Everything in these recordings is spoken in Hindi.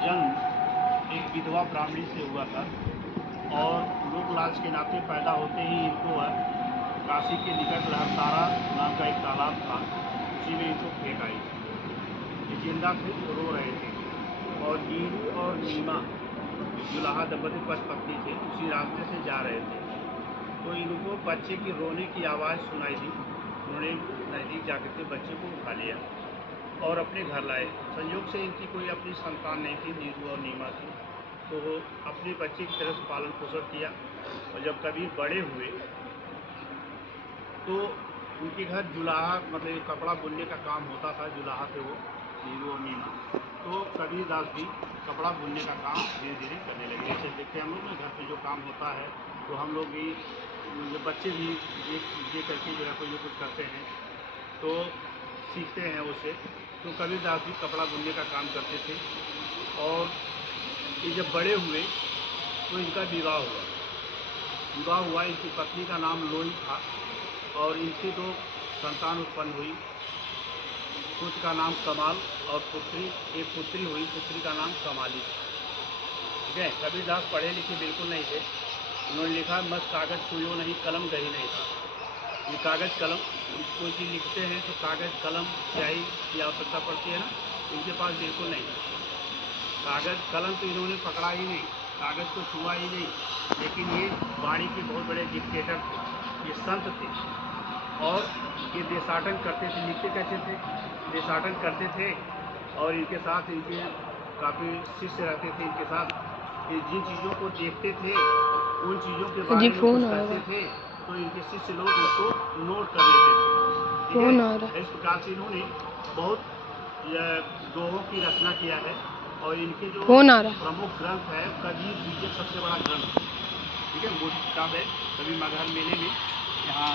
जन्म एक विधवा ब्राह्मणी से हुआ था और लोक लाज के नाते पैदा होते ही इनको काशी के निकट लहरतारा नाम का एक तालाब था, उसी में इनको फेंक आई। ये जिंदा थे, रो रहे थे और नीरू और नीमा जुलाहा दंपति पति पत्नी थे, उसी रास्ते से जा रहे थे। तो इनको बच्चे की रोने की आवाज़ सुनाई दी। उन्होंने नज़दीक जाकर के बच्चे को उठा लिया और अपने घर लाए। संयोग से इनकी कोई अपनी संतान नहीं थी, नीरू और नीमा थी, तो वो अपने बच्चे की तरह से पालन पोषण किया। और जब कभी बड़े हुए तो उनके घर जुलाहा मतलब कपड़ा बुनने का काम होता था, जुलाहा थे वो नीरू और नीमा। तो कबीरदास भी कपड़ा बुनने का काम धीरे धीरे करने लगे। जैसे देखते हैं हम लोग ना घर पे जो काम होता है, तो हम लोग भी बच्चे भी ये करके जो है कोई जो कुछ करते हैं तो सीखते हैं उससे। तो कबीरदास भी कपड़ा बुनने का काम करते थे और ये जब बड़े हुए तो इनका विवाह हुआ। इनकी पत्नी का नाम लोई था और इनसे 2 संतान उत्पन्न हुई। पुत्र का नाम कमाल और एक पुत्री हुई, पुत्री का नाम कमाली। ठीक है, कबीरदास पढ़े लिखे बिल्कुल नहीं थे। उन्होंने लिखा मस्त कागज छुयो नहीं, कलम गही नहीं था। ये कागज़ कलम कोई चीज़ लिखते हैं तो कागज़ कलम स्याही की आवश्यकता पड़ती है ना, इनके पास बिल्कुल नहीं। कागज़ कलम तो इन्होंने पकड़ा ही नहीं, कागज़ को छुआ ही नहीं। लेकिन ये वाणी के बहुत बड़े डिक्टेटर थे, ये संत थे और ये देशाटन करते थे। लिखते कैसे थे? देशाटन करते थे और इनके साथ इनके काफ़ी शिष्य रहते थे इनके साथ। ये जिन चीज़ों को देखते थे उन चीज़ों के बारे में कुछ कहते थे तो इनके शिष्य लोग उसको नोट कर लेते थे। ठीक है, इस प्रकार से इन्होंने बहुत दोहों की रचना किया है और इनके जो प्रमुख ग्रंथ है कबीर बीजक सबसे बड़ा ग्रंथ है। ठीक है, मोटी किताब है कबीर मगहर मेले में यहाँ।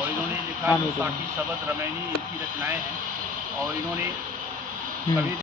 और इन्होंने लिखा जो साखी शबद रमैनी इनकी रचनाएं हैं और इन्होंने कबीर